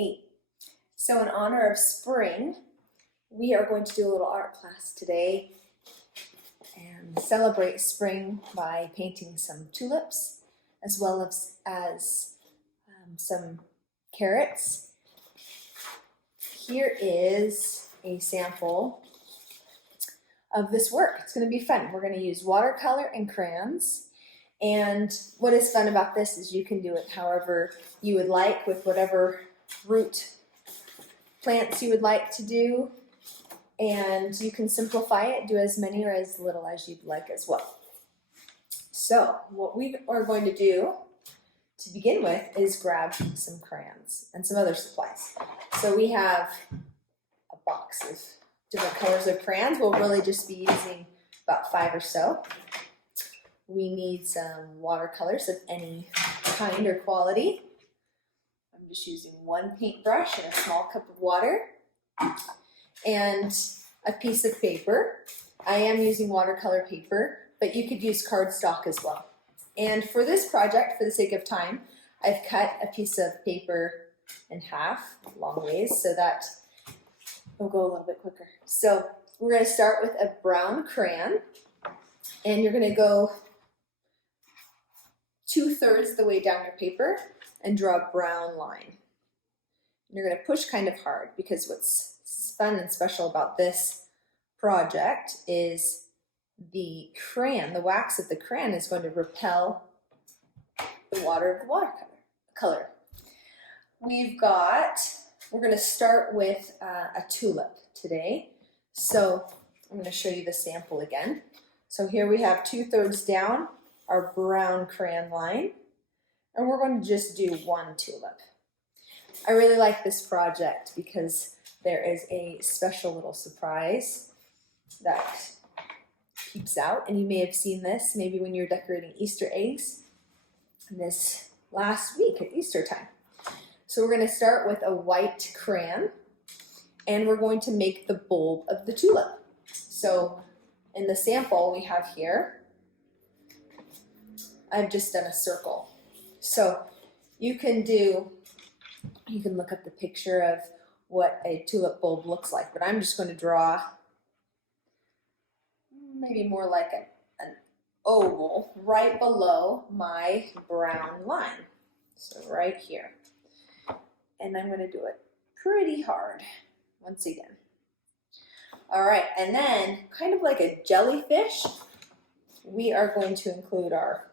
8. So in honor of spring, we are going to do a little art class today and celebrate spring by painting some tulips as well as some carrots. Here is a sample of this work. It's going to be fun. We're going to use watercolor and crayons. And what is fun about this is you can do it however you would like with whatever root plants you would like to do. And you can simplify it, do as many or as little as you'd like as well. So what we are going to do to begin with is grab some crayons and some other supplies. So we have a box of different colors of crayons. We'll really just be using about 5 or so. We need some watercolors of any kind or quality. I'm just using one paintbrush and a small cup of water and a piece of paper. I am using watercolor paper, but you could use cardstock as well. And for this project, for the sake of time, I've cut a piece of paper in half, long ways, so that it'll go a little bit quicker. So we're going to start with a brown crayon, and you're going to go 2/3 the way down your paper and draw a brown line. And you're going to push kind of hard because what's fun and special about this project is the crayon, the wax of the crayon is going to repel the water of the watercolor. We're going to start with a tulip today. So I'm going to show you the sample again. So here we have 2/3 down our brown crayon line, and we're going to just do one tulip. I really like this project because there is a special little surprise that peeps out, and you may have seen this maybe when you're decorating Easter eggs this last week at Easter time. So we're going to start with a white crayon, and we're going to make the bulb of the tulip. So in the sample we have here, I've just done a circle. So you can look up the picture of what a tulip bulb looks like, but I'm just going to draw maybe more like an oval right below my brown line. So right here. And I'm going to do it pretty hard once again. All right, and then kind of like a jellyfish, we are going to include our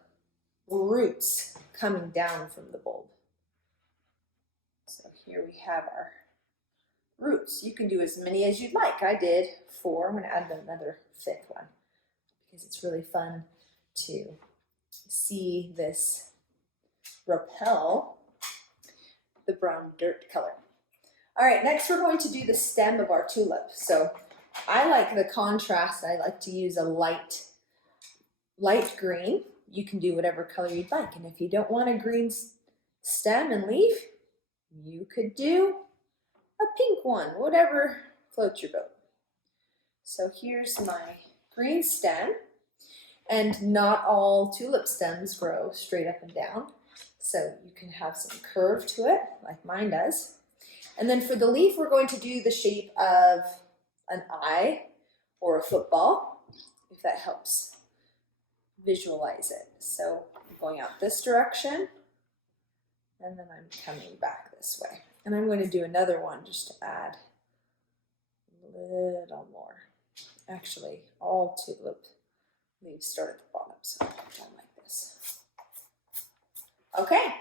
roots coming down from the bulb. So here we have our roots. You can do as many as you'd like. I did 4. I'm going to add another 5th one because it's really fun to see this repel the brown dirt color. All right, next we're going to do the stem of our tulip. So I like the contrast. I like to use a light green. You can do whatever color you'd like. And if you don't want a green stem and leaf, you could do a pink one, whatever floats your boat. So here's my green stem, and not all tulip stems grow straight up and down. So you can have some curve to it, like mine does. And then for the leaf, we're going to do the shape of an eye or a football, if that helps visualize it. So I'm going out this direction, and then I'm coming back this way. And I'm going to do another one just to add a little more. Actually, all tulip leaves start at the bottom, so I'm done like this. Okay,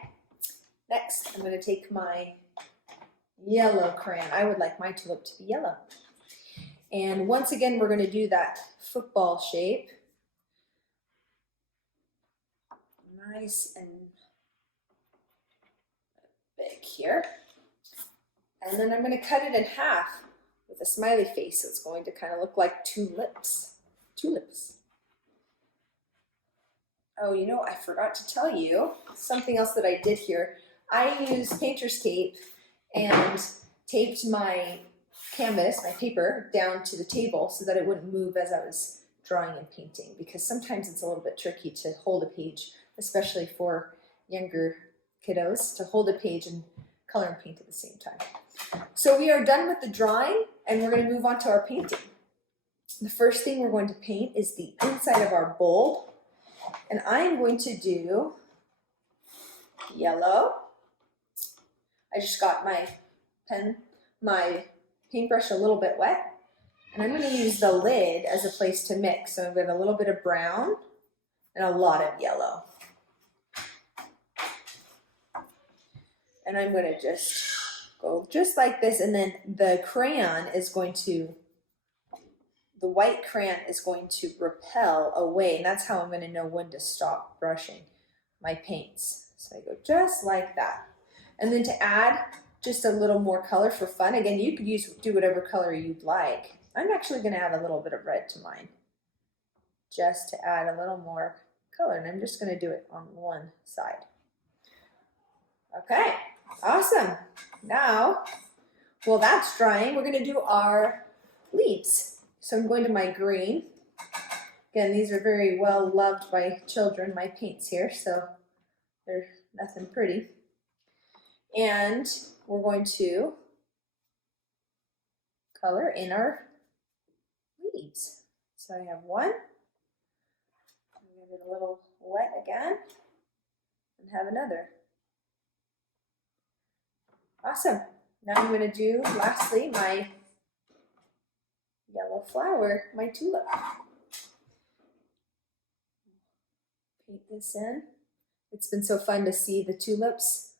next I'm going to take my yellow crayon. I would like my tulip to be yellow. And once again, we're going to do that football shape. Nice and big here. And then I'm going to cut it in half with a smiley face. So it's going to kind of look like tulips. Oh, you know, I forgot to tell you something else that I did here. I used painter's tape and taped my canvas, my paper, down to the table so that it wouldn't move as I was drawing and painting, because sometimes it's a little bit tricky to hold a page, especially for younger kiddos, to hold a page and color and paint at the same time. So we are done with the drawing and we're going to move on to our painting. The first thing we're going to paint is the inside of our bulb. And I'm going to do yellow. I just got my paintbrush a little bit wet. And I'm going to use the lid as a place to mix. So I've got a little bit of brown and a lot of yellow. And I'm going to just go just like this. And then the crayon is going to, the white crayon is going to repel away. And that's how I'm going to know when to stop brushing my paints. So I go just like that. And then to add just a little more color for fun, again, you could do whatever color you'd like. I'm actually going to add a little bit of red to mine just to add a little more color. And I'm just going to do it on one side. Okay, awesome. Now, while that's drying, we're going to do our leaves. So I'm going to my green. Again, these are very well loved by children, my paints here, so they're nothing pretty. And we're going to color in our leaves. So I have one. I'm going to get a little wet again and have another. Awesome. Now I'm going to do, lastly, my yellow flower, my tulip. Paint this in. It's been so fun to see the tulips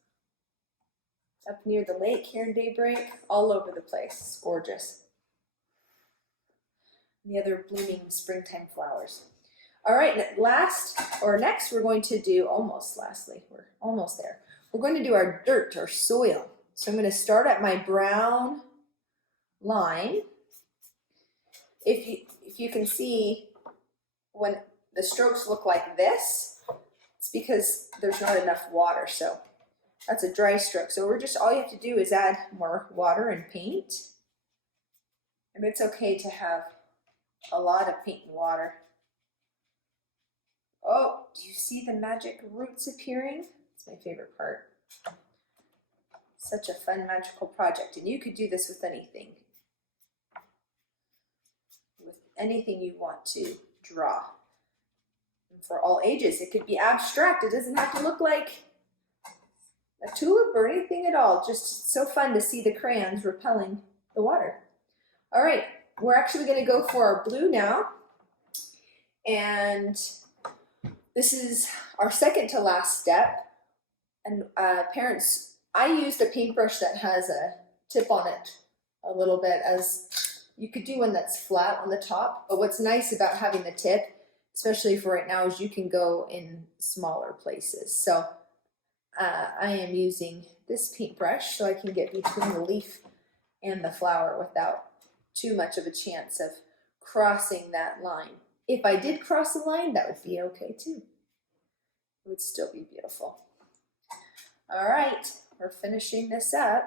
up near the lake here in Daybreak, all over the place. It's gorgeous. And the other blooming springtime flowers. All right, next we're going to do, lastly, we're almost there. We're going to do our dirt or soil. So I'm going to start at my brown line. If you can see, when the strokes look like this, it's because there's not enough water. So that's a dry stroke. So all you have to do is add more water and paint. And it's okay to have a lot of paint and water. Oh, do you see the magic roots appearing? It's my favorite part. Such a fun, magical project. And you could do this with anything. With anything you want to draw. And for all ages, it could be abstract. It doesn't have to look like a tulip or anything at all. Just so fun to see the crayons repelling the water. All right, we're actually going to go for our blue now. And this is our second to last step. And parents, I used a paintbrush that has a tip on it a little bit, as you could do one that's flat on the top. But what's nice about having the tip, especially for right now, is you can go in smaller places. So I am using this paintbrush so I can get between the leaf and the flower without too much of a chance of crossing that line. If I did cross the line, that would be okay too. It would still be beautiful. All right, we're finishing this up.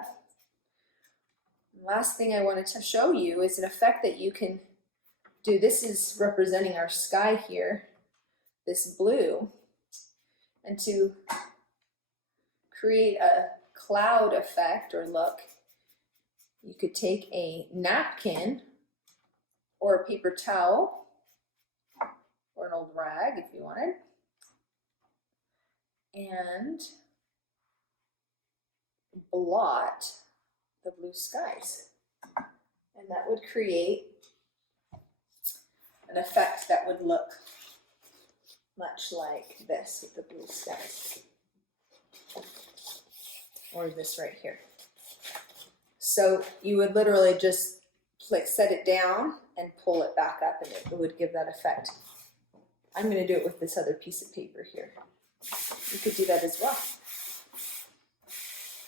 Last thing I wanted to show you is an effect that you can do. This is representing our sky here, this blue. And to create a cloud effect or look, you could take a napkin or a paper towel or an old rag if you wanted, and blot the blue skies. And that would create an effect that would look much like this with the blue skies. Or this right here. So you would literally just set it down and pull it back up, and it would give that effect. I'm going to do it with this other piece of paper here. You could do that as well.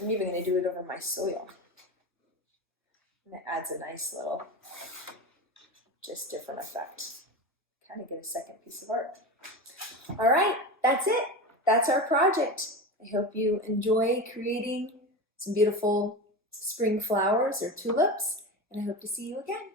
I'm even going to do it over my soil. And it adds a nice little, just different effect. Kind of get a second piece of art. All right, that's it. That's our project. I hope you enjoy creating some beautiful spring flowers or tulips, and I hope to see you again.